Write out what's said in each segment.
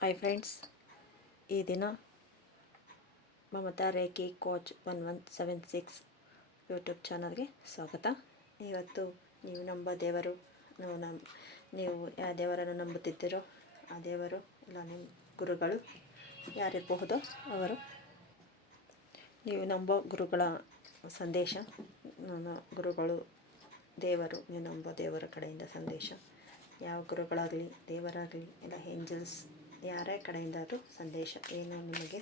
Hi friends ಈ ದಿನ Mamata reiki coach one one seven six YouTube ಚಾನಲ್ಗೆ ಸ್ವಾಗತ. ಇವತ್ತು ನೀವು ನಂಬ ದೇವರು, ನಾವು ನಮ್, ನೀವು ಯಾವ ದೇವರನ್ನು ನಂಬುತ್ತಿದ್ದೀರೋ ಆ ದೇವರು, ಇಲ್ಲ ನಿಮ್ಮ ಗುರುಗಳು ಯಾರಿರಬಹುದೋ ಅವರು. ನೀವು ನಂಬೋ ಗುರುಗಳ ಸಂದೇಶ ಗುರುಗಳು ದೇವರು, ನೀವು ನಂಬೋ ದೇವರ ಕಡೆಯಿಂದ ಸಂದೇಶ. ಯಾವ ಗುರುಗಳಾಗಲಿ, ದೇವರಾಗಲಿ, ಇಲ್ಲ ಏಂಜಲ್ಸ್ ಯಾರೇ ಕಡೆಯಿಂದಾದರೂ ಸಂದೇಶ ಏನೋ ನಿಮಗೆ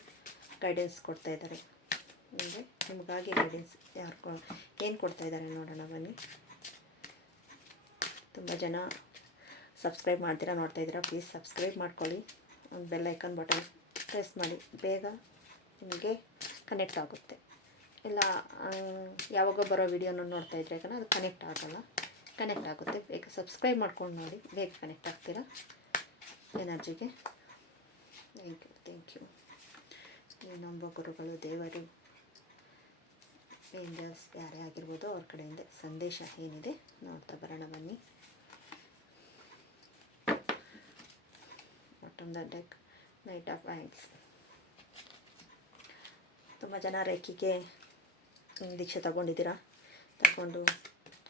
ಗೈಡೆನ್ಸ್ ಕೊಡ್ತಾ ಇದ್ದಾರೆ. ಅಂದರೆ ನಿಮಗಾಗಿ ಗೈಡೆನ್ಸ್ ಯಾರು ಏನು ಕೊಡ್ತಾ ಇದ್ದಾರೆ ನೋಡೋಣ ಬನ್ನಿ. ತುಂಬ ಜನ ಸಬ್ಸ್ಕ್ರೈಬ್ ಮಾಡ್ತೀರಾ ನೋಡ್ತಾ ಇದ್ದೀರಾ ಪ್ಲೀಸ್ ಸಬ್ಸ್ಕ್ರೈಬ್ ಮಾಡ್ಕೊಳ್ಳಿ. ಬೆಲ್ ಐಕನ್ ಬಟನ್ ಪ್ರೆಸ್ ಮಾಡಿ, ಬೇಗ ನಿಮಗೆ ಕನೆಕ್ಟ್ ಆಗುತ್ತೆ. ಇಲ್ಲ ಯಾವಾಗ ಬರೋ ವಿಡಿಯೋನ ನೋಡ್ತಾ ಇದ್ರೆ ಕಣ ಅದು ಕನೆಕ್ಟ್ ಆಗೋಲ್ಲ. ಕನೆಕ್ಟ್ ಆಗುತ್ತೆ, ಬೇಗ ಸಬ್ಸ್ಕ್ರೈಬ್ ಮಾಡ್ಕೊಂಡು ನೋಡಿ, ಬೇಗ ಕನೆಕ್ಟ್ ಆಗ್ತೀರಾ? ಎನರ್ಜಿಗೆ ಥ್ಯಾಂಕ್ ಯು ಥ್ಯಾಂಕ್ ಯು ಈ ನಮ್ಮ ಗುರುಗಳು ದೇವರು ಏಂಜಲ್ಸ್ ಯಾರೇ ಆಗಿರ್ಬೋದು ಅವ್ರ ಕಡೆಯಿಂದ ಸಂದೇಶ ಏನಿದೆ ನೋಡ್ತಾ ಬರೋಣ ಬನ್ನಿ. Bottom the deck knight of wands ತುಂಬ ಜನ ರೇಖಿಗೆ ದೀಕ್ಷೆ ತಗೊಂಡಿದ್ದೀರಾ? ತಗೊಂಡು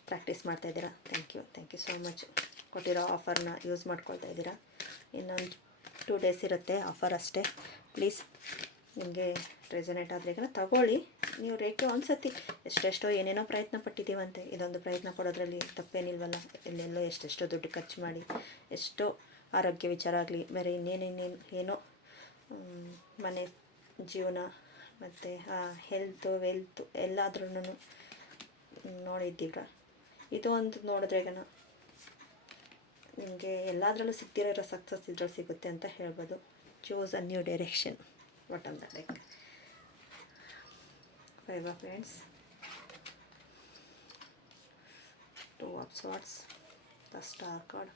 ಪ್ರಾಕ್ಟೀಸ್ ಮಾಡ್ತಾ ಇದ್ದೀರಾ? Thank you thank you so much ಕೊಟ್ಟಿರೋ ಆಫರ್ನ ಯೂಸ್ ಮಾಡ್ಕೊಳ್ತಾ ಇದ್ದೀರಾ? ಇನ್ನೊಂದು ಟೂ ಡೇಸ್ ಇರುತ್ತೆ ಆಫರ್ ಅಷ್ಟೇ. ಪ್ಲೀಸ್ ನಿಮಗೆ ರೆಸನೇಟ್ ಆದರೆ ತಗೊಳ್ಳಿ. ನೀವು ರೇಟು ಒಂದು ಸತಿ ಎಷ್ಟೆಷ್ಟೋ ಏನೇನೋ ಪ್ರಯತ್ನ ಪಟ್ಟಿದ್ದೀವಂತೆ ಇದೊಂದು ಪ್ರಯತ್ನ ಪಡೋದ್ರಲ್ಲಿ ತಪ್ಪೇನಿಲ್ವಲ್ಲ? ಎಲ್ಲೆಲ್ಲೋ ಎಷ್ಟೆಷ್ಟೋ ದುಡ್ಡು ಖರ್ಚು ಮಾಡಿ, ಎಷ್ಟೋ ಆರೋಗ್ಯ ವಿಚಾರ ಆಗಲಿ, ಬೇರೆ ಇನ್ನೇನೇನೇನು ಏನೋ ಮನೆ ಜೀವನ ಮತ್ತು ಹೆಲ್ತು ವೆಲ್ತು ಎಲ್ಲಾದ್ರೂ ನೋಡಿದ್ದೀವ್ರ. ಇದು ಒಂದು ನೋಡಿದ್ರೆ ಈಗ ನಿಮಗೆ ಎಲ್ಲದರಲ್ಲೂ ಸಿಗ್ತಿರೋ ಸಕ್ಸಸ್ ಇದ್ರಲ್ಲಿ ಸಿಗುತ್ತೆ ಅಂತ ಹೇಳ್ಬೋದು. Choose a new direction what am the five of friends two of swords the star card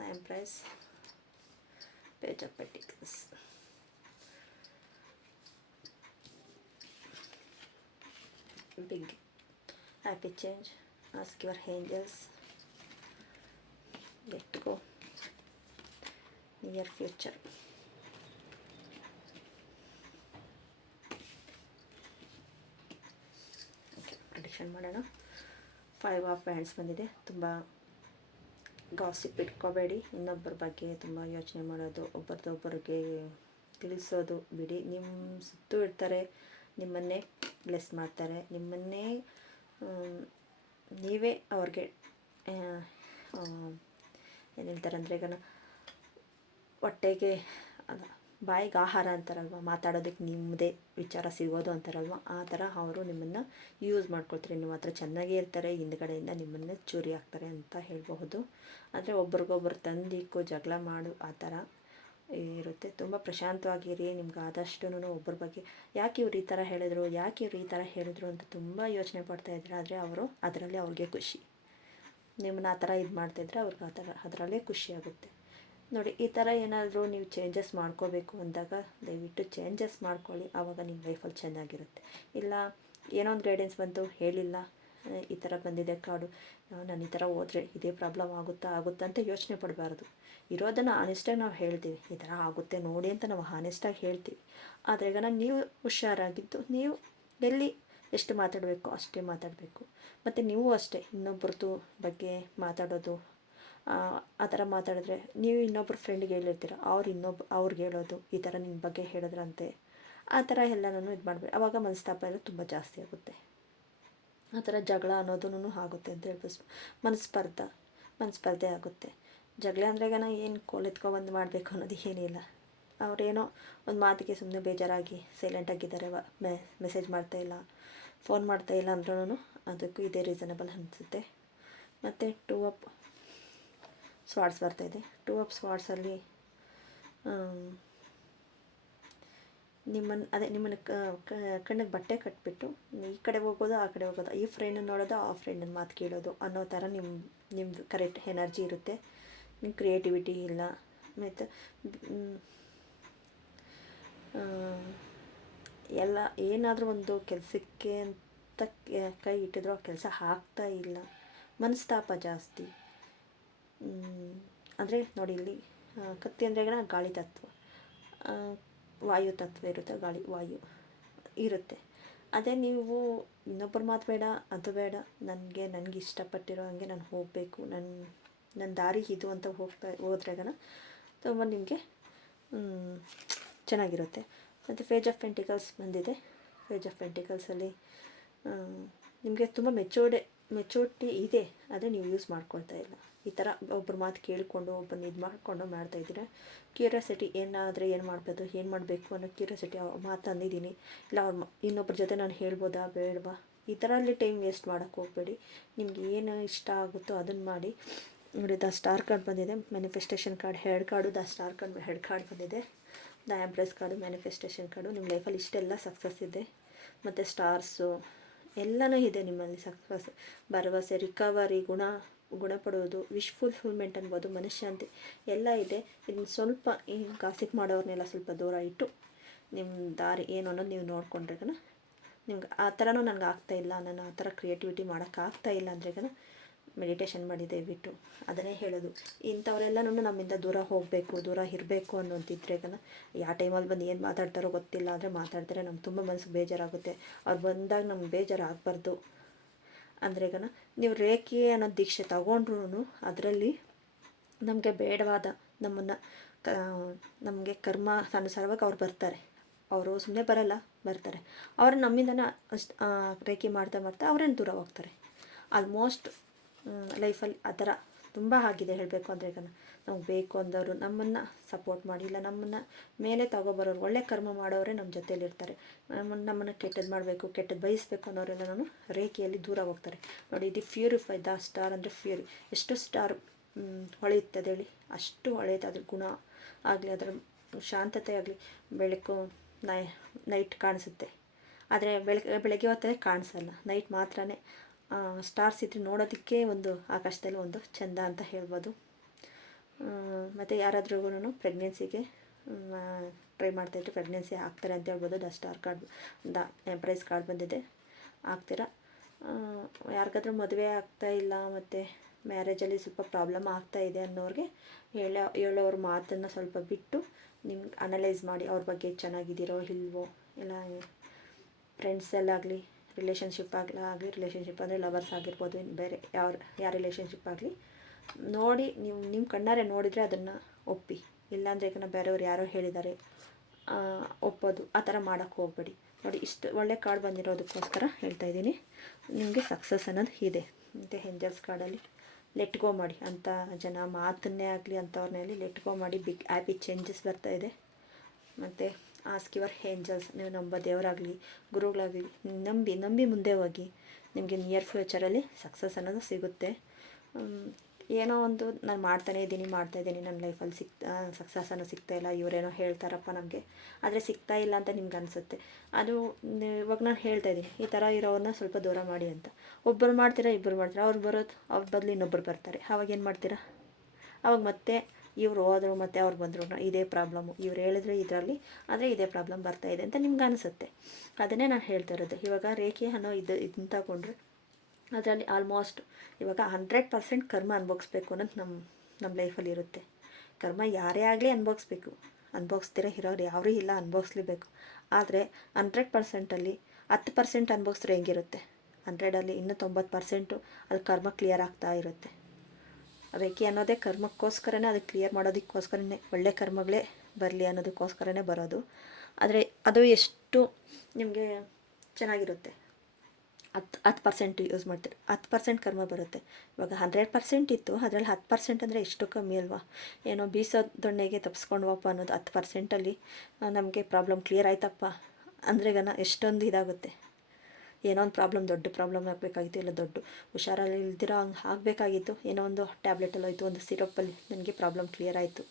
nine price page of pentacles big. Happy change ask your angels. Near future. Prediction ಮಾಡೋಣ. Five of hands ಬಂದಿದೆ. ತುಂಬ gossip ಇಟ್ಕೋಬೇಡಿ. ಇನ್ನೊಬ್ಬರ ಬಗ್ಗೆ ತುಂಬ ಯೋಚನೆ ಮಾಡೋದು, ಒಬ್ಬರದ್ದು ಒಬ್ಬರಿಗೆ ತಿಳಿಸೋದು ಬಿಡಿ. ನಿಮ್ಮ ಸುತ್ತೂ ಇರ್ತಾರೆ, ನಿಮ್ಮನ್ನೇ ಬ್ಲೆಸ್ ಮಾಡ್ತಾರೆ. ನಿಮ್ಮನ್ನೇ ನೀವೇ ಅವ್ರಿಗೆ ಏನು ಹೇಳ್ತಾರೆ ಅಂದರೆ ಈಗ ಹೊಟ್ಟೆಗೆ ಬಾಯಿಗೆ ಆಹಾರ ಅಂತಾರಲ್ವ, ಮಾತಾಡೋದಕ್ಕೆ ನಿಮ್ಮದೇ ವಿಚಾರ ಸಿಗೋದು ಅಂತಾರಲ್ವ, ಆ ಥರ ಅವರು ನಿಮ್ಮನ್ನು ಯೂಸ್ ಮಾಡ್ಕೊಳ್ತಾರೆ. ನಿಮ್ಮ ಹತ್ರ ಚೆನ್ನಾಗೇ ಇರ್ತಾರೆ, ಹಿಂದ್ಗಡೆಯಿಂದ ನಿಮ್ಮನ್ನು ಚೂರಿ ಹಾಕ್ತಾರೆ ಅಂತ ಹೇಳಬಹುದು. ಆದರೆ ಒಬ್ರಿಗೊಬ್ರು ತಂದಿಕ್ಕು ಜಗಳ ಮಾಡು, ಆ ಥರ ಇರುತ್ತೆ. ತುಂಬ ಪ್ರಶಾಂತವಾಗಿರಿ, ನಿಮ್ಗೆ ಆದಷ್ಟು ಒಬ್ಬರ ಬಗ್ಗೆ ಯಾಕೆ ಇವ್ರು ಈ ಥರ ಹೇಳಿದ್ರು, ಯಾಕೆ ಇವ್ರು ಈ ಥರ ಹೇಳಿದ್ರು ಅಂತ ತುಂಬ ಯೋಚನೆ ಪಡ್ತಾ ಇದ್ದಾರೆ ಆದರೆ ಅವರು ಅದರಲ್ಲಿ ಅವ್ರಿಗೆ ಖುಷಿ. ನಿಮ್ಮನ್ನ ಆ ಥರ ಇದು ಮಾಡ್ತಾಯಿದ್ರೆ ಅವ್ರಿಗೆ ಆ ಥರ, ಅದರಲ್ಲೇ ಖುಷಿ ಆಗುತ್ತೆ. ನೋಡಿ, ಈ ಥರ ಏನಾದರೂ ನೀವು ಚೇಂಜಸ್ ಮಾಡ್ಕೋಬೇಕು ಅಂದಾಗ ದಯವಿಟ್ಟು ಚೇಂಜಸ್ ಮಾಡ್ಕೊಳ್ಳಿ. ಆವಾಗ ನಿಮ್ಮ ಲೈಫಲ್ಲಿ ಚೆನ್ನಾಗಿರುತ್ತೆ. ಇಲ್ಲ, ಏನೋ ಒಂದು ಗೈಡೆನ್ಸ್ ಬಂತು, ಹೇಳಿಲ್ಲ ಈ ಥರ ಬಂದಿದೆ ಕಾಡು ನಾನು ಈ ಥರ ಹೋದರೆ ಇದೇ ಪ್ರಾಬ್ಲಮ್ ಆಗುತ್ತಾ ಆಗುತ್ತಾ ಅಂತ ಯೋಚನೆ ಪಡಬಾರ್ದು. ಇರೋದನ್ನು ಆನೆಸ್ಟಾಗಿ ನಾವು ಹೇಳ್ತೀವಿ. ಈ ಥರ ಆಗುತ್ತೆ ನೋಡಿ ಅಂತ ನಾವು ಆನೆಸ್ಟಾಗಿ ಹೇಳ್ತೀವಿ. ಆದರೆ ಈಗ ನೀವು ಹುಷಾರಾಗಿದ್ದು, ನೀವು ಎಲ್ಲಿ ಎಷ್ಟು ಮಾತಾಡಬೇಕು ಅಷ್ಟೇ ಮಾತಾಡಬೇಕು. ಮತ್ತು ನೀವು ಅಷ್ಟೇ ಇನ್ನೊಬ್ರದ್ದು ಬಗ್ಗೆ ಮಾತಾಡೋದು ಆ, ಥರ ಮಾತಾಡಿದ್ರೆ ನೀವು ಇನ್ನೊಬ್ರ ಫ್ರೆಂಡ್ಗೆ ಹೇಳಿರ್ತೀರ ಅವ್ರು ಇನ್ನೊಬ್ಬ ಅವ್ರಿಗೆ ಹೇಳೋದು ಈ ಥರ ನಿಮ್ಮ ಬಗ್ಗೆ ಹೇಳಿದ್ರಂತೆ ಆ ಥರ ಎಲ್ಲನೂ ಇದು ಮಾಡಬೇಕು ಆವಾಗ ಮನಸ್ತಾಪ ಎಲ್ಲ ತುಂಬ ಜಾಸ್ತಿ ಆಗುತ್ತೆ. ಆ ಥರ ಜಗಳ ಅನ್ನೋದೂ ಆಗುತ್ತೆ ಅಂತ ಹೇಳ್ಬೋದು ಮನಸ್ಪರ್ಧ ಮನಸ್ಪರ್ಧೆ ಆಗುತ್ತೆ. ಜಗಳ ಅಂದ್ರೆ ಈಗ ಏನು ಕೋಲೆತ್ಕೊಬಂದು ಮಾಡಬೇಕು ಅನ್ನೋದು ಏನಿಲ್ಲ. ಅವರೇನೋ ಒಂದು ಮಾತಿಗೆ ಸುಮ್ಮನೆ ಬೇಜಾರಾಗಿ ಸೈಲೆಂಟಾಗಿದ್ದಾರೆ ಮೆ ಮೆಸೇಜ್ ಮಾಡ್ತಾ ಇಲ್ಲ ಫೋನ್ ಮಾಡ್ತಾ ಇಲ್ಲ ಅಂದ್ರೂ ಅದಕ್ಕೂ ಇದೇ ರೀಸನಬಲ್ ಅನಿಸುತ್ತೆ. ಮತ್ತು ಟೂ ಅಪ್ ಸ್ವಾಟ್ಸ್ ಬರ್ತಾಯಿದೆ ಟೂ ಅಪ್ ಸ್ವಾಟ್ಸಲ್ಲಿ ನಿಮ್ಮನ್ನು ಅದೇ ನಿಮ್ಮನ್ನು ಕಣ್ಣಿಗೆ ಬಟ್ಟೆ ಕಟ್ಬಿಟ್ಟು ಈ ಕಡೆ ಹೋಗೋದು, ಆ ಕಡೆ ಹೋಗೋದು, ಈ ಫ್ರೆಂಡನ್ನು ನೋಡೋದು, ಆ ಫ್ರೆಂಡನ್ನು ಮಾತು ಕೇಳೋದು ಅನ್ನೋ ಥರ ನಿಮ್ಮ ನಿಮ್ಮದು ಕರೆಕ್ಟ್ ಎನರ್ಜಿ ಇರುತ್ತೆ. ನಿಮ್ಮ ಕ್ರಿಯೇಟಿವಿಟಿ ಇಲ್ಲ. ಮತ್ತು ಎಲ್ಲ, ಏನಾದರೂ ಒಂದು ಕೆಲಸಕ್ಕೆ ಅಂತ ಕೈ ಇಟ್ಟಿದ್ರು ಆ ಕೆಲಸ ಆಗ್ತಾ ಇಲ್ಲ. ಮನಸ್ತಾಪ ಜಾಸ್ತಿ. ಅಂದರೆ ನೋಡಿ ಇಲ್ಲಿ ಕತ್ತಿ ಅಂದರೆ ಗಾಳಿ ತತ್ವ. ವಾಯು ತತ್ವ ಇರುತ್ತೆ, ಗಾಳಿ, ವಾಯು ಇರುತ್ತೆ. ಅದೇ ನೀವು ಇನ್ನೊಬ್ಬರ ಮಾತು ಬೇಡ, ಅದು ಬೇಡ. ನನಗೆ ನನಗೆ ಇಷ್ಟಪಟ್ಟಿರೋ ಹಾಗೆ ನಾನು ಹೋಗಬೇಕು. ನನ್ನ ನನ್ನ ದಾರಿ ಇದು ಅಂತ ಹೋಗ್ತಾ ಹೋದ್ರೆಗನ ತುಂಬ ನಿಮಗೆ ಚೆನ್ನಾಗಿರುತ್ತೆ. ಮತ್ತು ಫೇಜ್ ಆಫ್ ಪೆಂಟಿಕಲ್ಸ್ ಬಂದಿದೆ. ಫೇಜ್ ಆಫ್ ಪೆಂಟಿಕಲ್ಸಲ್ಲಿ ನಿಮಗೆ ತುಂಬ ಮೆಚೂರ್ಡೆ ಮೆಚೂರಿಟಿ ಇದೆ ಆದರೆ ನೀವು ಯೂಸ್ ಮಾಡ್ಕೊಳ್ತಾ ಇಲ್ಲ. ಈ ಥರ ಒಬ್ಬರ ಮಾತು ಕೇಳಿಕೊಂಡು ಒಬ್ಬರನ್ನ ಇದು ಮಾಡಿಕೊಂಡು ಮಾಡ್ತಾ ಇದ್ದೀರ? ಕ್ಯೂರಿಯಾಸಿಟಿ ಏನಾದರೆ ಏನು ಮಾಡ್ಬೋದು, ಏನು ಮಾಡಬೇಕು ಅನ್ನೋ ಕ್ಯೂರಿಯಾಸಿಟಿ ಮಾತು ಅಂದಿದ್ದೀನಿ ಇಲ್ಲ, ಅವ್ರ ಇನ್ನೊಬ್ಬರ ಜೊತೆ ನಾನು ಹೇಳ್ಬೋದಾ ಬೇಡವಾ? ಈ ಥರ ಅಲ್ಲಿ ಟೈಮ್ ವೇಸ್ಟ್ ಮಾಡೋಕ್ಕೆ ಹೋಗಬೇಡಿ. ನಿಮ್ಗೆ ಏನು ಇಷ್ಟ ಆಗುತ್ತೋ ಅದನ್ನು ಮಾಡಿ. ನೋಡಿ, ದ ಸ್ಟಾರ್ ಕಾರ್ಡ್ ಬಂದಿದೆ manifestation card head card the star card head card ಬಂದಿದೆ. The empress card manifestation card ನಿಮ್ಮ ಲೈಫಲ್ಲಿ ಇಷ್ಟೆಲ್ಲ ಸಕ್ಸಸ್ ಇದೆ. ಮತ್ತು ಸ್ಟಾರ್ಸು ಎಲ್ಲನೂ ಇದೆ ನಿಮ್ಮಲ್ಲಿ ಸಕ್ಸಸ್ ಭರವಸೆ ರಿಕವರಿ ಗುಣ ಗುಣಪಡೋದು ವಿಶ್ ಫುಲ್ಫಿಲ್ಮೆಂಟ್ ಅನ್ಬೋದು, ಮನಃಶಾಂತಿ ಎಲ್ಲ ಇದೆ. ಇನ್ನು ಸ್ವಲ್ಪ ಈ ಗಾಸಿಪ್ ಮಾಡೋರ್ನೆಲ್ಲ ಸ್ವಲ್ಪ ದೂರ ಇಟ್ಟು ನಿಮ್ಮ ದಾರಿ ಏನು ಅನ್ನೋದು ನೀವು ನೋಡ್ಕೊಂಡ್ರೆಗನ ನಿಮ್ಗೆ ಆ ಥರನೂ ನನಗೆ ಆಗ್ತಾ ಇಲ್ಲ. ನಾನು ಆ ಥರ ಕ್ರಿಯೇಟಿವಿಟಿ ಮಾಡೋಕ್ಕಾಗ್ತಾಯಿಲ್ಲ ಅಂದ್ರೆಗನ ಮೆಡಿಟೇಷನ್ ಮಾಡಿ ದಯವಿಟ್ಟು ಅದನ್ನೇ ಹೇಳೋದು. ಇಂಥವರೆಲ್ಲನೂ ನಮ್ಮಿಂದ ದೂರ ಹೋಗಬೇಕು, ದೂರ ಇರಬೇಕು ಅನ್ನೋಂತಿದ್ರೆಗನ ಯಾವ ಟೈಮಲ್ಲಿ ಬಂದು ಏನು ಮಾತಾಡ್ತಾರೋ ಗೊತ್ತಿಲ್ಲ ಆದರೆ ಮಾತಾಡ್ತಾರೆ. ನಮ್ಗೆ ತುಂಬ ಮನಸ್ಸಿಗೆ ಬೇಜಾರಾಗುತ್ತೆ. ಅವ್ರು ಬಂದಾಗ ನಮ್ಗೆ ಬೇಜಾರಾಗಬಾರ್ದು. ಅಂದ್ರೆಗನ ನೀವು ರೇಖೆ ಅನ್ನೋ ದೀಕ್ಷೆ ತಗೊಂಡ್ರು ಅದರಲ್ಲಿ ನಮಗೆ ಬೇಡವಾದ ನಮ್ಮನ್ನು, ಕ, ನಮಗೆ ಕರ್ಮ ಅನುಸಾರವಾಗಿ ಅವ್ರು ಬರ್ತಾರೆ. ಅವರು ಸುಮ್ಮನೆ ಬರಲ್ಲ, ಬರ್ತಾರೆ. ಅವರು ನಮ್ಮಿಂದನೇ ಅಷ್ಟು ರೇಖೆ ಮಾಡ್ತಾ ಮಾಡ್ತಾ ಅವರೇನು ದೂರ ಹೋಗ್ತಾರೆ. ಆಲ್ಮೋಸ್ಟ್ ಲೈಫಲ್ಲಿ ಆ ಥರ ತುಂಬ ಆಗಿದೆ ಹೇಳಬೇಕು ಅಂದರೆ ಈಗ ನಮ್ಗೆ ಬೇಕು ಅಂದವರು ನಮ್ಮನ್ನು ಸಪೋರ್ಟ್ ಮಾಡಿ, ಇಲ್ಲ ನಮ್ಮನ್ನು ಮೇಲೆ ತಗೊಬರೋರು, ಒಳ್ಳೆ ಕರ್ಮ ಮಾಡೋರೇ ನಮ್ಮ ಜೊತೆಯಲ್ಲಿರ್ತಾರೆ ನಮ್ಮನ್ನು ನಮ್ಮನ್ನು ಕೆಟ್ಟದ್ದು ಮಾಡಬೇಕು, ಕೆಟ್ಟದ್ದು ಬಯಸಬೇಕು ನಾನು ರೇಖೆಯಲ್ಲಿ ದೂರ ಹೋಗ್ತಾರೆ. ನೋಡಿ, ಇದು ಫ್ಯೂರಿಫೈ ದ ಸ್ಟಾರ್ ಅಂದರೆ ಫ್ಯೂರಿ ಎಷ್ಟು ಸ್ಟಾರ್ ಹೊಳೆಯುತ್ತದೆ ಹೇಳಿ? ಅಷ್ಟು ಹೊಳೆಯುತ್ತೆ, ಅದ್ರ ಗುಣ ಆಗಲಿ, ಅದರ ಶಾಂತತೆ ಆಗಲಿ, ಬೆಳಕು ನೈ ನೈಟ್ ಕಾಣಿಸುತ್ತೆ. ಆದರೆ ಬೆಳಗ್ಗೆ ಬೆಳಗ್ಗೆ ಹೊತ್ತೇ ಕಾಣಿಸಲ್ಲ. ನೈಟ್ ಮಾತ್ರನೇ ಸ್ಟಾರ್ಸ್ ಇದ್ರೆ ನೋಡೋದಕ್ಕೆ ಒಂದು ಆಕಾಶದಲ್ಲಿ ಒಂದು ಚಂದ ಅಂತ ಹೇಳ್ಬೋದು. ಮತ್ತು ಯಾರಾದ್ರೂ ಪ್ರೆಗ್ನೆನ್ಸಿಗೆ ಟ್ರೈ ಮಾಡ್ತಾಯಿದ್ರೆ ಪ್ರೆಗ್ನೆನ್ಸಿ ಆಗ್ತಾರೆ ಅಂತ ಹೇಳ್ಬೋದು. The star card the empress card ಬಂದಿದೆ. ಆಗ್ತೀರಾ ಯಾರಿಗಾದ್ರೂ ಮದುವೆ ಆಗ್ತಾ ಇಲ್ಲ ಮತ್ತು ಮ್ಯಾರೇಜಲ್ಲಿ ಸ್ವಲ್ಪ ಪ್ರಾಬ್ಲಮ್ ಆಗ್ತಾ ಇದೆ ಅನ್ನೋರಿಗೆ ಹೇಳೋ ಹೇಳೋವ್ರ ಮಾತನ್ನು ಸ್ವಲ್ಪ ಬಿಟ್ಟು ನಿಮ್ಗೆ ಅನಲೈಸ್ ಮಾಡಿ ಅವ್ರ ಬಗ್ಗೆ ಚೆನ್ನಾಗಿದ್ದೀರೋ ಇಲ್ವೋ ಇಲ್ಲ ಫ್ರೆಂಡ್ಸಲ್ಲಾಗಲಿ ರಿಲೇಷನ್ಶಿಪ್ ಆಗಲಿ ಆಗಲಿ ರಿಲೇಷನ್ಶಿಪ್ ಅಂದರೆ ಲವರ್ಸ್ ಆಗಿರ್ಬೋದು ಇನ್ನು ಬೇರೆ ಯಾವ ಯಾವ ರಿಲೇಷನ್ಶಿಪ್ ಆಗಲಿ. ನೋಡಿ ನೀವು ನಿಮ್ಮ ಕಣ್ಣಾರೆ ನೋಡಿದರೆ ಅದನ್ನು ಒಪ್ಪಿ. ಇಲ್ಲಾಂದರೆ ಈಗ ಬೇರೆಯವ್ರು ಯಾರೋ ಹೇಳಿದ್ದಾರೆ ಒಪ್ಪೋದು, ಆ ಥರ ಮಾಡೋಕ್ಕೆ ಹೋಗ್ಬೇಡಿ. ನೋಡಿ ಇಷ್ಟು ಒಳ್ಳೆ ಕಾರ್ಡ್ ಬಂದಿರೋದಕ್ಕೋಸ್ಕರ ಹೇಳ್ತಾ ಇದ್ದೀನಿ. ನಿಮಗೆ ಸಕ್ಸಸ್ ಅನ್ನೋದು ಇದೆ. ಮತ್ತು ಹೆಂಜಲ್ಸ್ ಕಾರ್ಡಲ್ಲಿ ಲೆಟ್ ಗೋ ಮಾಡಿ ಅಂಥ ಜನ ಮಾತನ್ನೇ ಆಗಲಿ ಅಂಥವ್ರನ್ನೇ ಲೆಟ್ ಗೋ ಮಾಡಿ ಬಿಗ್ ಹ್ಯಾಪಿ ಚೇಂಜಸ್ ಇದೆ. ಮತ್ತು ಆಸ್ಕ್ ಯುವರ್ ಏಂಜಲ್ಸ್ ನೀವು ನಂಬ ದೇವರಾಗಲಿ, ಗುರುಗಳಾಗಲಿ, ನಂಬಿ ನಂಬಿ ಮುಂದೆ ಹೋಗಿ ನಿಮಗೆ ನಿಯರ್ ಫ್ಯೂಚರಲ್ಲಿ ಸಕ್ಸಸ್ ಅನ್ನೋದು ಸಿಗುತ್ತೆ. ಏನೋ ಒಂದು ನಾನು ಮಾಡ್ತಾನೇ ಇದ್ದೀನಿ, ಮಾಡ್ತಾ ಇದ್ದೀನಿ ನನ್ನ ಲೈಫಲ್ಲಿ ಸಿಕ್ ಸಕ್ಸಸ್ ಅನ್ನೋ ಸಿಗ್ತಾ ಇಲ್ಲ, ಇವರೇನೋ ಹೇಳ್ತಾರಪ್ಪ ನಮಗೆ. ಆದರೆ ಸಿಗ್ತಾ ಇಲ್ಲ ಅಂತ ನಿಮ್ಗೆ ಅನಿಸುತ್ತೆ. ಅದು ಇವಾಗ ನಾನು ಹೇಳ್ತಾ ಇದ್ದೀನಿ, ಈ ಥರ ಇರೋರನ್ನ ಸ್ವಲ್ಪ ದೂರ ಮಾಡಿ ಅಂತ. ಒಬ್ಬರು ಮಾಡ್ತೀರಾ ಇಬ್ಬರು ಮಾಡ್ತೀರಾ, ಅವ್ರು ಬರೋದು, ಅವ್ರ ಬದಲು ಇನ್ನೊಬ್ಬರು ಬರ್ತಾರೆ. ಅವಾಗ ಏನು ಮಾಡ್ತೀರಾ? ಅವಾಗ ಮತ್ತೆ ಇವ್ರು ಹೋದರು ಮತ್ತೆ ಅವ್ರು ಬಂದರು ಇದೇ ಪ್ರಾಬ್ಲಮ್ಮು ಇವ್ರು ಹೇಳಿದ್ರು ಇದರಲ್ಲಿ, ಆದರೆ ಇದೇ ಪ್ರಾಬ್ಲಮ್ ಬರ್ತಾ ಇದೆ ಅಂತ ನಿಮ್ಗೆ ಅನಿಸುತ್ತೆ. ಅದನ್ನೇ ನಾನು ಹೇಳ್ತಾ ಇರೋದು. ಇವಾಗ ರೇಖೆ ಅನ್ನೋ ಇದು ಇದನ್ನ ತಗೊಂಡ್ರೆ ಅದರಲ್ಲಿ ಆಲ್ಮೋಸ್ಟ್ ಇವಾಗ ಹಂಡ್ರೆಡ್ ಪರ್ಸೆಂಟ್ ಕರ್ಮ ಅನುಭವಿಸ್ಬೇಕು ಅನ್ನೋದು ನಮ್ಮ ನಮ್ಮ ಲೈಫಲ್ಲಿ ಇರುತ್ತೆ. ಕರ್ಮ ಯಾರೇ ಆಗಲಿ ಅನುಭವಿಸ್ಬೇಕು. ಅನ್ಭವಿಸ್ದಿರ ಇರೋರು ಯಾರೂ ಇಲ್ಲ, ಅನ್ಭವಿಸ್ಲೇಬೇಕು. ಆದರೆ ಹಂಡ್ರೆಡ್ ಪರ್ಸೆಂಟಲ್ಲಿ ಹತ್ತು ಪರ್ಸೆಂಟ್ ಅನ್ಭವಿಸಿದ್ರೆ ಹೆಂಗಿರುತ್ತೆ? ಹಂಡ್ರೆಡಲ್ಲಿ ಇನ್ನೂ ತೊಂಬತ್ತು ಪರ್ಸೆಂಟು ಅಲ್ಲಿ ಕರ್ಮ ಕ್ಲಿಯರ್ ಆಗ್ತಾ ಇರುತ್ತೆ. ರೇಖೆ ಅನ್ನೋದೇ ಕರ್ಮಕ್ಕೋಸ್ಕರನೇ ಅದು ಕ್ಲಿಯರ್ ಮಾಡೋದಕ್ಕೋಸ್ಕರನೇ, ಒಳ್ಳೆ ಕರ್ಮಗಳೇ ಬರಲಿ ಅನ್ನೋದಕ್ಕೋಸ್ಕರನೇ ಬರೋದು. ಆದರೆ ಅದು ಎಷ್ಟು ನಿಮಗೆ ಚೆನ್ನಾಗಿರುತ್ತೆ. ಹತ್ತು ಹತ್ತು ಪರ್ಸೆಂಟ್ ಯೂಸ್ ಮಾಡ್ತೀರಿ. ಹತ್ತು ಪರ್ಸೆಂಟ್ ಕರ್ಮ ಬರುತ್ತೆ. ಇವಾಗ ಹಂಡ್ರೆಡ್ ಪರ್ಸೆಂಟ್ ಇತ್ತು, ಅದರಲ್ಲಿ ಹತ್ತು ಪರ್ಸೆಂಟ್ ಅಂದರೆ ಎಷ್ಟು ಕಮ್ಮಿ ಅಲ್ವಾ? ಏನೋ ಬೀಸೋ ದೊಣ್ಣೆಗೆ ತಪ್ಪಿಸ್ಕೊಂಡ್ವಪ್ಪ ಅನ್ನೋದು ಹತ್ತು ಪರ್ಸೆಂಟಲ್ಲಿ ನಮಗೆ ಪ್ರಾಬ್ಲಮ್ ಕ್ಲಿಯರ್ ಆಯ್ತಪ್ಪ. ಅಂದ್ರೆಗನ ಎಷ್ಟೊಂದು ಇದಾಗುತ್ತೆ. ಏನೋ ಒಂದು ಪ್ರಾಬ್ಲಮ್, ದೊಡ್ಡ ಪ್ರಾಬ್ಲಮ್ ಆಗಬೇಕಾಗಿತ್ತು, ಇಲ್ಲ ದೊಡ್ಡ ಹುಷಾರಲ್ಲಿ ಇಲ್ದಿರೋ ಹಂಗೆ ಆಗಬೇಕಾಗಿತ್ತು. ಏನೋ ಒಂದು ಟ್ಯಾಬ್ಲೆಟಲ್ಲಿ ಹೋಯ್ತು, ಒಂದು ಸಿರಪ್ಪಲ್ಲಿ ನನಗೆ ಪ್ರಾಬ್ಲಮ್ ಕ್ಲಿಯರ್ ಆಯಿತು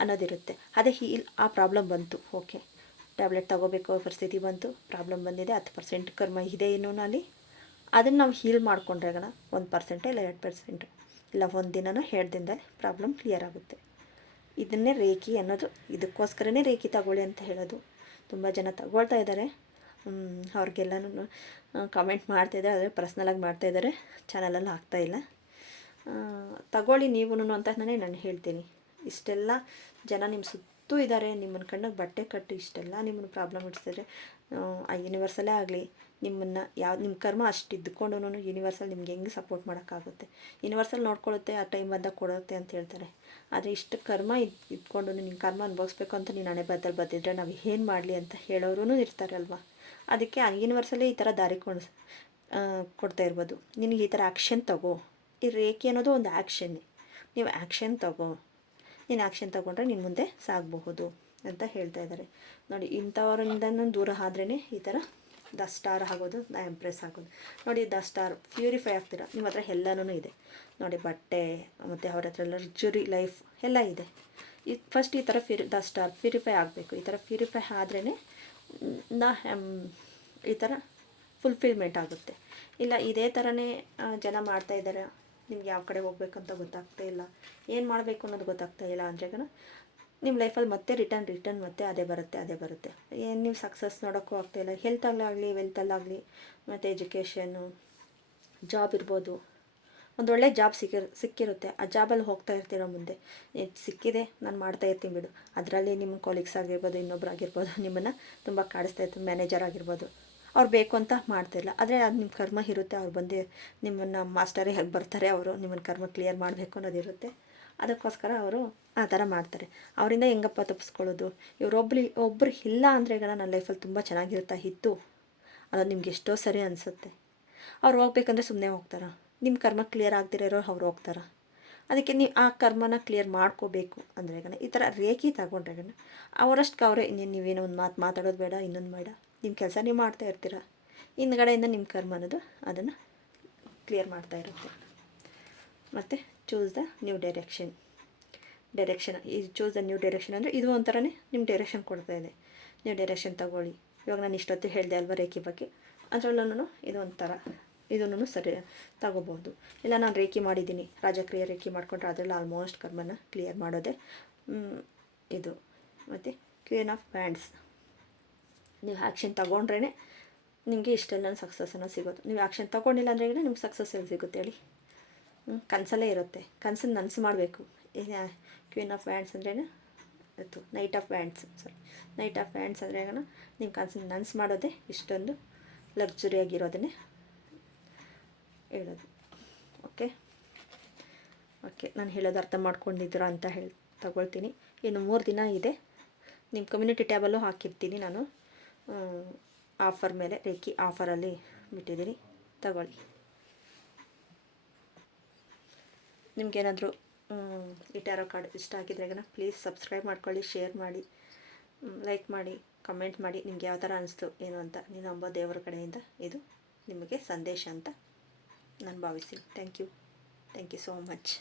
ಅನ್ನೋದಿರುತ್ತೆ. ಅದೇ ಹೀಲ್ ಆ ಪ್ರಾಬ್ಲಮ್ ಬಂತು ಓಕೆ ಟ್ಯಾಬ್ಲೆಟ್ ತಗೋಬೇಕು, ಪರಿಸ್ಥಿತಿ ಬಂತು ಪ್ರಾಬ್ಲಮ್ ಬಂದಿದೆ, ಹತ್ತು ಪರ್ಸೆಂಟ್ ಕರ್ಮ ಇದೆ ಏನೋ ಅಲ್ಲಿ. ಅದನ್ನು ನಾವು ಹೀಲ್ ಮಾಡ್ಕೊಂಡ್ರೆಗಣ ಒಂದು ಪರ್ಸೆಂಟ್ ಇಲ್ಲ ಎರಡು ಪರ್ಸೆಂಟ್ ಇಲ್ಲ ಒಂದು ದಿನನೂ ದಿನದಲ್ಲಿ ಪ್ರಾಬ್ಲಮ್ ಕ್ಲಿಯರ್ ಆಗುತ್ತೆ. ಇದನ್ನೇ ರೇಖಿ ಅನ್ನೋದು, ಇದಕ್ಕೋಸ್ಕರನೇ ರೇಖಿ ತಗೊಳ್ಳಿ ಅಂತ ಹೇಳೋದು. ತುಂಬ ಜನ ತಗೊಳ್ತಾ ಇದ್ದಾರೆ ಅವ್ರಿಗೆಲ್ಲನೂ ಕಮೆಂಟ್ ಮಾಡ್ತಾಯಿದ್ದಾರೆ ಆದರೆ ಪರ್ಸ್ನಲಾಗಿ ಮಾಡ್ತಾಯಿದ್ದಾರೆ ಚಾನಲಲ್ಲಿ ಆಗ್ತಾಯಿಲ್ಲ ತಗೊಳ್ಳಿ ನೀವೂ ಅಂತ ನಾನೇ ನಾನು ಹೇಳ್ತೀನಿ. ಇಷ್ಟೆಲ್ಲ ಜನ ನಿಮ್ಮ ಸುತ್ತೂ ಇದ್ದಾರೆ ನಿಮ್ಮನ್ನು ಕಣ್ಣಿಗೆ ಬಟ್ಟೆ ಕಟ್ಟು ಇಷ್ಟೆಲ್ಲ ನಿಮ್ಮನ್ನು ಪ್ರಾಬ್ಲಮ್ ಇಡ್ಸಿದ್ರೆ, ಆ ಯೂನಿವರ್ಸಲ್ಲೇ ಆಗಲಿ, ನಿಮ್ಮನ್ನು ಯಾವ ನಿಮ್ಮ ಕರ್ಮ ಅಷ್ಟು ಇದ್ದುಕೊಂಡು ಯೂನಿವರ್ಸಲ್ ನಿಮ್ಗೆ ಹೆಂಗೆ ಸಪೋರ್ಟ್ ಮಾಡೋಕ್ಕಾಗುತ್ತೆ? ಯೂನಿವರ್ಸಲ್ ನೋಡ್ಕೊಳ್ಳುತ್ತೆ ಆ ಟೈಮ್ ಬಂದಾಗ ಕೊಡುತ್ತೆ ಅಂತ ಹೇಳ್ತಾರೆ. ಆದರೆ ಇಷ್ಟು ಕರ್ಮ ಇದ್ ಇದ್ಕೊಂಡು ನಿಮ್ಮ ಕರ್ಮ ಅನುಭವಿಸ್ಬೇಕು ಅಂತ ನೀನು ಹಣೆ ಬದ್ದಲ್ಲಿ ಬಂದಿದ್ರೆ ನಾವು ಏನು ಮಾಡಲಿ ಅಂತ ಹೇಳೋರು ಅಲ್ವಾ ಅದಕ್ಕೆ ಯೂನಿವರ್ಸಲ್ಲೇ ಈ ಥರ ದಾರಿ ಕೊಡ್ ಕೊಡ್ತಾ ಇರ್ಬೋದು. ನಿನಗೆ ಈ ಥರ ಆ್ಯಕ್ಷನ್ ತಗೋ. ಈ ರೇಖೆ ಅನ್ನೋದು ಒಂದು ಆ್ಯಕ್ಷನ್ನೇ ನೀವು ಆ್ಯಕ್ಷನ್ ತಗೋ. ನೀನು ಆ್ಯಕ್ಷನ್ ತಗೊಂಡ್ರೆ ನಿನ್ನ ಮುಂದೆ ಸಾಗಬಹುದು ಅಂತ ಹೇಳ್ತಾ ಇದ್ದಾರೆ. ನೋಡಿ, ಇಂಥವರಿಂದನೂ ದೂರ ಆದ್ರೇ ಈ ಥರ ದ ಸ್ಟಾರ್ ಆಗೋದು ನಾ ಎಂಪ್ರೆಸ್ ಆಗೋದು. ನೋಡಿ, ದ ಸ್ಟಾರ್ ಪ್ಯೂರಿಫೈ ಆಗ್ತೀರ? ನಿಮ್ಮ ಹತ್ರ ಎಲ್ಲನೂ ಇದೆ. ನೋಡಿ, ಬಟ್ಟೆ, ಮತ್ತು ಅವ್ರ ಹತ್ರ ಲಕ್ಸುರಿ ಲೈಫ್ ಎಲ್ಲ ಇದೆ. ಈ ಫಸ್ಟ್ ಈ ಥರ ಫ್ಯೂರಿ ದ ಸ್ಟಾರ್ ಪ್ಯೂರಿಫೈ ಆಗಬೇಕು. ಈ ಥರ ಪ್ಯೂರಿಫೈ ಆದ್ರೇ ದ ಈ ಥರ ಫುಲ್ಫಿಲ್ಮೆಂಟ್ ಆಗುತ್ತೆ. ಇಲ್ಲ, ಇದೇ ಥರನೇ ಜನ ಮಾಡ್ತಾ ಇದ್ದಾರೆ ನಿಮ್ಗೆ ಯಾವ ಕಡೆ ಹೋಗ್ಬೇಕಂತ ಗೊತ್ತಾಗ್ತಾ ಇಲ್ಲ. ಏನು ಮಾಡಬೇಕು ಅನ್ನೋದು ಗೊತ್ತಾಗ್ತಾ ಇಲ್ಲ ಅಂದ್ರೆ ನಿಮ್ಮ ಲೈಫಲ್ಲಿ ಮತ್ತೆ ರಿಟರ್ನ್ ರಿಟರ್ನ್ ಮತ್ತೆ ಅದೇ ಬರುತ್ತೆ ಅದೇ ಬರುತ್ತೆ. ಏನು ನೀವು ಸಕ್ಸಸ್ ನೋಡೋಕ್ಕೂ ಆಗ್ತಾಯಿಲ್ಲ ಹೆಲ್ತಲ್ಲಾಗಲಿ ವೆಲ್ತಲ್ಲಾಗಲಿ ಮತ್ತು ಎಜುಕೇಷನ್ನು ಜಾಬ್ ಇರ್ಬೋದು. ಒಂದೊಳ್ಳೆ ಜಾಬ್ ಸಿಕ್ಕಿ ಸಿಕ್ಕಿರುತ್ತೆ. ಆ ಜಾಬಲ್ಲಿ ಹೋಗ್ತಾ ಇರ್ತೀರ ಮುಂದೆ. ಸಿಕ್ಕಿದೆ, ನಾನು ಮಾಡ್ತಾ ಇರ್ತೀನಿ ಬಿಡು. ಅದರಲ್ಲಿ ನಿಮ್ಮ ಕೊಲೀಗ್ಸ್ ಆಗಿರ್ಬೋದು, ಇನ್ನೊಬ್ರು ಆಗಿರ್ಬೋದು, ನಿಮ್ಮನ್ನು ತುಂಬ ಕಾಡಿಸ್ತಾ ಮ್ಯಾನೇಜರ್ ಆಗಿರ್ಬೋದು. ಅವ್ರು ಬೇಕು ಅಂತ ಮಾಡ್ತಿಲ್ಲ ಆದರೆ ಅದು ನಿಮ್ಮ ಕರ್ಮ ಇರುತ್ತೆ, ಅವ್ರು ಬಂದು ನಿಮ್ಮನ್ನು ಮಾಸ್ಟರೇ ಹೇಗೆ ಬರ್ತಾರೆ, ಅವರು ನಿಮ್ಮನ್ನು ಕರ್ಮ ಕ್ಲಿಯರ್ ಮಾಡಬೇಕು ಅನ್ನೋದಿರುತ್ತೆ ಅದಕ್ಕೋಸ್ಕರ ಅವರು ಆ ಥರ ಮಾಡ್ತಾರೆ. ಅವರಿಂದ ಹೆಂಗಪ್ಪ ತಪ್ಪಿಸ್ಕೊಳ್ಳೋದು ಇವರೊಬ್ರು ಒಬ್ಬರು ಇಲ್ಲ ಅಂದರೆ ಈಗ ನನ್ನ ಲೈಫಲ್ಲಿ ತುಂಬ ಚೆನ್ನಾಗಿರುತ್ತಾ ಇತ್ತು ಅದು ನಿಮ್ಗೆ ಎಷ್ಟೋ ಸರಿ ಅನಿಸುತ್ತೆ. ಅವ್ರು ಹೋಗ್ಬೇಕಂದ್ರೆ ಸುಮ್ಮನೆ ಹೋಗ್ತಾರ? ನಿಮ್ಮ ಕರ್ಮ ಕ್ಲಿಯರ್ ಆಗ್ದಿರೋ ಅವ್ರು ಹೋಗ್ತಾರೆ. ಅದಕ್ಕೆ ನೀವು ಆ ಕರ್ಮನ ಕ್ಲಿಯರ್ ಮಾಡ್ಕೋಬೇಕು. ಅಂದರೆ ಗಣ ಈ ಥರ ರೇಖಿ ತಗೊಂಡ್ರೆ ಗಣ ಅವರಷ್ಟು ಅವರೇ ಇನ್ನೇನು ನೀವೇನೋ ಒಂದು ಮಾತು ಮಾತಾಡೋದು ಬೇಡ, ಇನ್ನೊಂದು ಬೇಡ. ನಿಮ್ಮ ಕೆಲಸ ನೀವು ಮಾಡ್ತಾ ಇರ್ತೀರ. ಹಿಂದ್ಗಡೆಯಿಂದ ನಿಮ್ಮ ಕರ್ಮ ಅನ್ನೋದು ಅದನ್ನು ಕ್ಲಿಯರ್ ಮಾಡ್ತಾ ಇರುತ್ತೆ. ಮತ್ತು choose the new direction direction ಈ ಚೂಸ್ ದ ನ್ಯೂ ಡೈರೆಕ್ಷನ್ ಅಂದರೆ ಇದು ಒಂಥರನೇ ನಿಮ್ಮ ಡೈರೆಕ್ಷನ್ ಕೊಡ್ತಾ ಇದೆ. ನ್ಯೂ ಡೈರೆಕ್ಷನ್ ತಗೊಳ್ಳಿ. ಇವಾಗ ನಾನು ಇಷ್ಟೊತ್ತು ಹೇಳಿದೆ ಅಲ್ವಾ ರೇಖೆ ಬಗ್ಗೆ? ಅದರಲ್ಲೂ ಇದು ಒಂಥರ ಇದನ್ನು ಸರಿ ತಗೋಬೋದು ಇಲ್ಲ, ನಾನು ರೇಖೆ ಮಾಡಿದ್ದೀನಿ. ರಾಜಕ್ರಿಯ ರೇಖೆ ಮಾಡಿಕೊಂಡ್ರೆ ಅದರಲ್ಲಿ ಆಲ್ಮೋಸ್ಟ್ ಕರ್ಮನ ಕ್ಲಿಯರ್ ಮಾಡೋದೆ. ಇದು. ಮತ್ತು ಕ್ವೀನ್ ಆಫ್ ಪ್ಯಾಂಟ್ಸ್ ನೀವು ಆ್ಯಕ್ಷನ್ ತಗೊಂಡ್ರೇ ನಿಮಗೆ ಇಷ್ಟೆಲ್ಲ ಸಕ್ಸಸ್ ಅನ್ನೋ ಸಿಗೋದು. ನೀವು ಆ್ಯಕ್ಷನ್ ತೊಗೊಂಡಿಲ್ಲ ಅಂದರೆ ನಿಮ್ಗೆ ಸಕ್ಸಸ್ ಎಲ್ಲಿ ಸಿಗುತ್ತೆ ಹೇಳಿ? ಕನಸಲ್ಲೇ ಇರುತ್ತೆ. ಕನಸನ್ನು ನನಸು ಮಾಡಬೇಕು. ಕ್ವೀನ್ ಆಫ್ ಬ್ಯಾಂಡ್ಸ್ ಅಂದ್ರೇ ಅದು knight of bands sorry knight of bands ಅಂದರೆ ನಿಮ್ಮ ಕನಸನ್ನು ನನಸು ಮಾಡೋದೇ ಇಷ್ಟೊಂದು ಲಕ್ಸುರಿಯಾಗಿರೋದನ್ನೇ ಹೇಳೋದು. ಓಕೆ ಓಕೆ ನಾನು ಹೇಳೋದು ಅರ್ಥ ಮಾಡ್ಕೊಂಡಿದ್ದೀರಾ ಅಂತ ಹೇಳಿ, ತಗೊಳ್ತೀನಿ. ಇನ್ನು ಮೂರು ದಿನ ಇದೆ. ನಿಮ್ಮ ಕಮ್ಯುನಿಟಿ ಟ್ಯಾಬಲ್ಲೂ ಹಾಕಿರ್ತೀನಿ ನಾನು. ಆಫರ್ ಮೇಲೆ, ರೇಖಿ ಆಫರಲ್ಲಿ ಬಿಟ್ಟಿದ್ದೀನಿ. ತಗೊಳ್ಳಿ. ನಿಮಗೇನಾದರೂ ಈ ಟ್ಯಾರೋ ಕಾರ್ಡ್ ಇಷ್ಟ ಆಗಿದ್ರೆ ಪ್ಲೀಸ್ ಸಬ್ಸ್ಕ್ರೈಬ್ ಮಾಡ್ಕೊಳ್ಳಿ ಶೇರ್ ಮಾಡಿ ಲೈಕ್ ಮಾಡಿ ಕಮೆಂಟ್ ಮಾಡಿ. ನಿಮ್ಗೆ ಯಾವ ಥರ ಅನಿಸ್ತು, ಏನು ಅಂತ ನೀನು ನಂಬೋ ದೇವರ ಕಡೆಯಿಂದ, ಇದು ನಿಮಗೆ ಸಂದೇಶ ಅಂತ ನಾನು ಭಾವಿಸ್ತೀನಿ. Thank you thank you so much